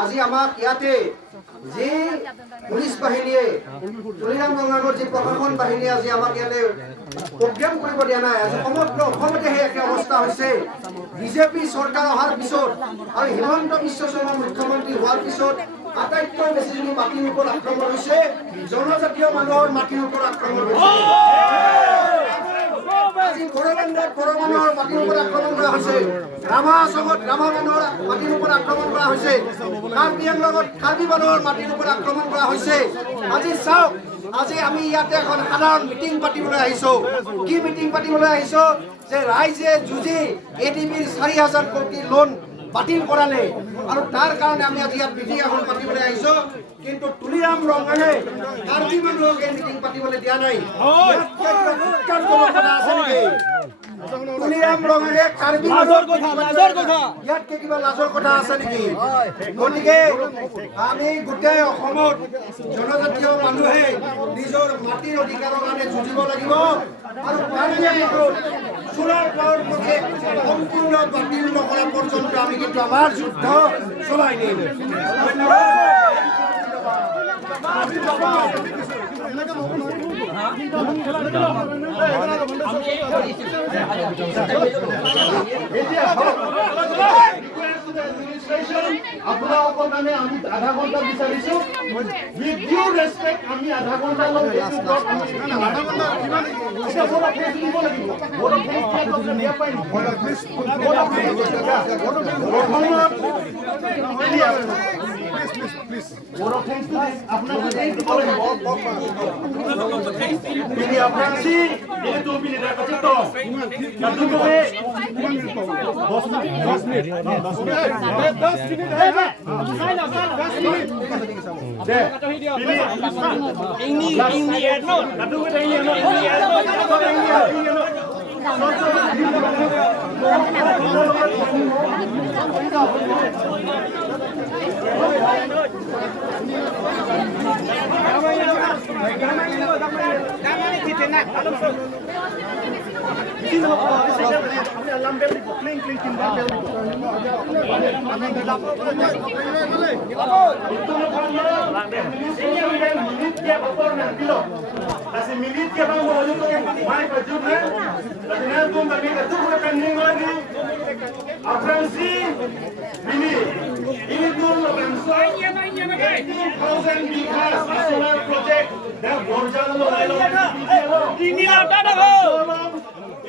আজি আমাক ইয়াতে যি পুলিচ বাহিনীয়ে তুলিৰাম ৰঙাগড় যি প্ৰশাসন বাহিনীয়ে আজি আমাক ইয়াতে প্ৰগ্ৰাম কৰিব দিয়া নাই। আজি সমগ্ৰ অসমতে সেই একে অৱস্থা হৈছে। বিজেপি চৰকাৰ অহাৰ পিছত আৰু হিমন্ত বিশ্ব শৰ্মা মুখ্যমন্ত্ৰী হোৱাৰ পিছত আটাইতকৈ বেছি যদি মাটিৰ ওপৰত আক্ৰমণ হৈছে জনজাতীয় মানুহৰ মাটিৰ ওপৰত আক্ৰমণ হৈছে। আজি বড়োলেণ্ডত বড়ো মানুহৰ মাটিৰ ওপৰত আক্ৰমণ কৰা হৈছে। ৰাভা অসমত ৰাভা মানুহৰ মাটিৰ ওপৰত আক্ৰমণ কৰা হৈছে। কাৰ্বি আংলঙত কাৰ্বি মানুহৰ মাটিৰ ওপৰত আক্ৰমণ কৰা হৈছে। আজি চাওক, আজি আমি ইয়াতে এখন সাধাৰণ মিটিং পাতিবলৈ আহিছো। কি মিটিং পাতিবলৈ আহিছো? যে ৰাইজে যুঁজি এডিবিৰ 4,000 কোটি লোন বাতিল কৰালে আৰু তাৰ কাৰণে আমি আজি ইয়াত মিটিং এখন পাতিবলৈ আহিছো। কিন্তু তুলিৰাম ৰঙাগড়ে কাৰ্বি মানুহক এই মিটিং পাতিবলৈ দিয়া নাই। তুলিৰাম ৰঙাগড়ে কাৰ্বি মানুহৰ ইয়াতকে কিবা লাজৰ কথা আছে নেকি? গতিকে আমি গোটেই অসমত জনজাতীয় মানুহে নিজৰ মাটিৰ অধিকাৰৰ কাৰণে যুঁজিব লাগিব আৰু কাৰ্বি আংলঙত চোৰাৰ পাৱাৰ প্ৰজেক্ট সম্পূৰ্ণ বাতিল নকৰা পৰ্যন্ত আমি কিন্তু আমাৰ যুদ্ধ চলাই নিম। আপোনালোকৰ কাৰণে আমি আধা ঘণ্টা বিচাৰিছো। উইথ ডিউ ৰেছপেক্ট আমি আধা ঘণ্টা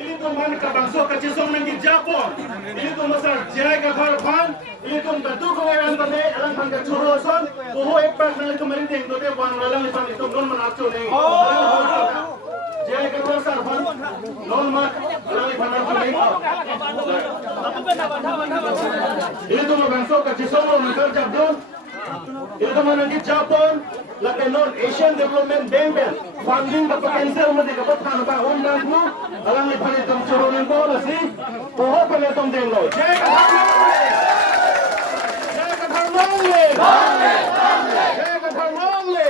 ini tuh mana kabangso kacesong nanti Japon, ini tuh masar jaga korban, ini tuh batu kawayan tadi, alam bangga curoson, boho epak nanti kemarin tengok deh bang lalang ipan itu non menakjub nih, jaga korban, non mak, lalang ipan menakjub nih, ini tuh kabangso kacesong nanti Japon, ini tuh mana di Japon, lagi non Asian Development Bank funding dapat cancel mesti dapat kan apa undang tu, alang ipan itu curonin tu nasi, boho penetom denglo, jaga korban le, jaga korban le.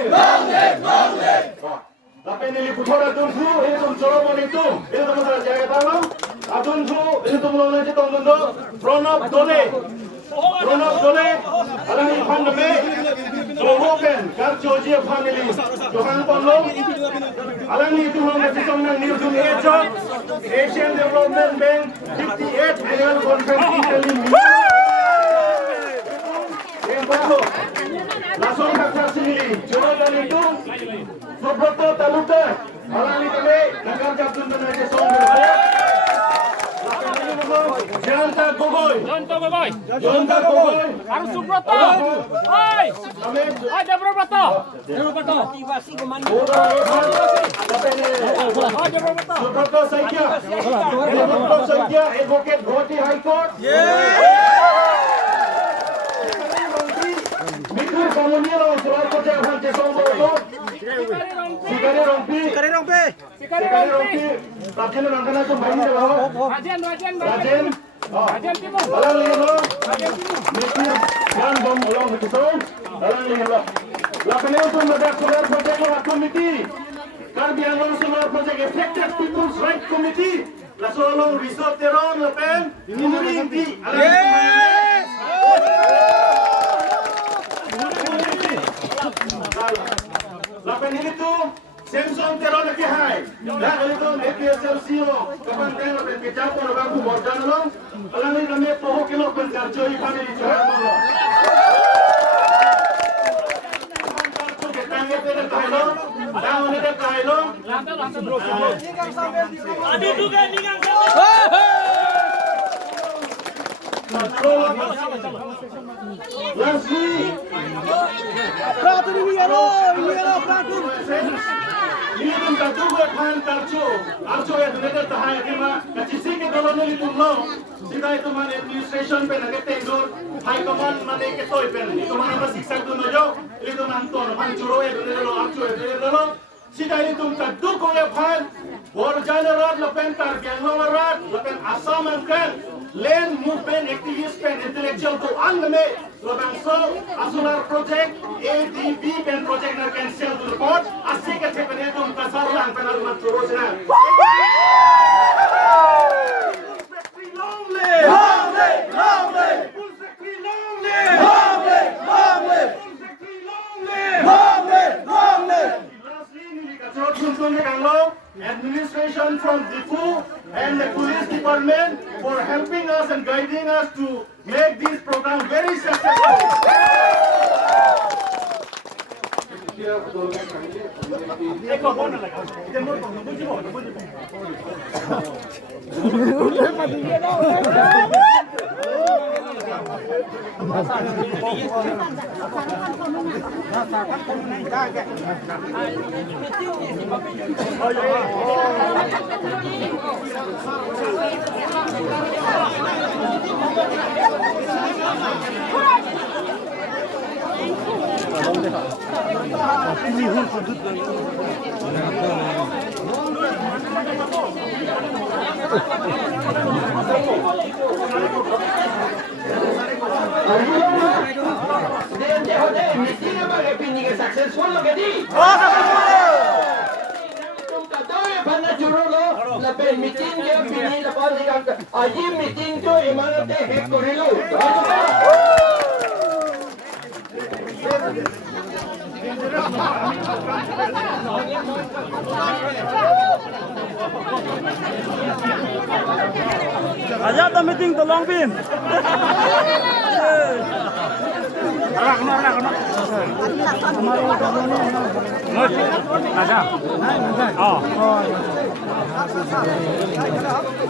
Tapi ini putra tunju, ini tuh corong itu masalah jaga tanam, atunju ini tuh mulai nanti tunggu Pranab Dole, alang ipan demi. Johoken, kar Georgia family, Johan Polong, alang itu orang kesisong ng New June Asian Development Bank 58 Annual Conference in Delhi. Yang baru, langsung kakak sendiri, Johan itu, Subroto Taluka, alang itu le, nakar jatuh dengan kesong berhaya. Janta Gogoi. Harus Subroto. Oi, Subroto. Subroto Saikia, Advocate Guwahati High Court. Mikir kamunya loh, soal kerja hal jesong itu. Sikari rompi. Rajen rangkana tuh banyak loh. Rajen. Alang lihat loh. Mikir yang bom ulang begitu. Alang lihat loh. Lakukan itu mereka solar project lo committee. Karbi Anglong Solar Project Affected People's Right Committee. Lasolong resort teron lepen community. Yes! Lapen ini tuh Samsung teron lagi hai. Dan itu APSL CEO kapan teng lepen kecap orang baru bordan long. Alang ini kami poho kilo pencarcoi kami di Jawa Barat. Ini pun kartu buat main kartu. Kartu ya dunia terhaya cuma kacisi ke dalam ini pun lo. Sida itu mana administration pen ada tengor. High command mana ke toy pen. Itu mana masih sakit nojo. Itu manton pancuro ya dunia lo kartu ya dunia lo. Sida itu kartu ko ya pan. Borjana rad lepen tar ganglo rad lepen asam kan. Land movement activist pen intellectual to anme. Lepen so asular project ADB pen project na cancel to report. Asik ke pen itu kasaran pen almat turun sana. Administration from DIFU and the police department for helping us and guiding us to make this program very successful. Successful look at it. Lepas meeting dia pilih lepas dia aji meeting tu iman teh hek korilu. Aja ta meeting to Long Bin.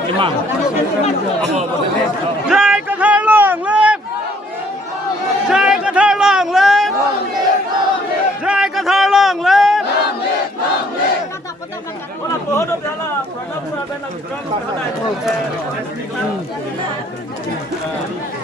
Imam. Jai Kathar Long lên. Jai Kathar Long lên. Jai Kathar Long lên. Hãy subscribe cho kênh Ghiền Mì Gõ để không bỏ lỡ những video hấp dẫn.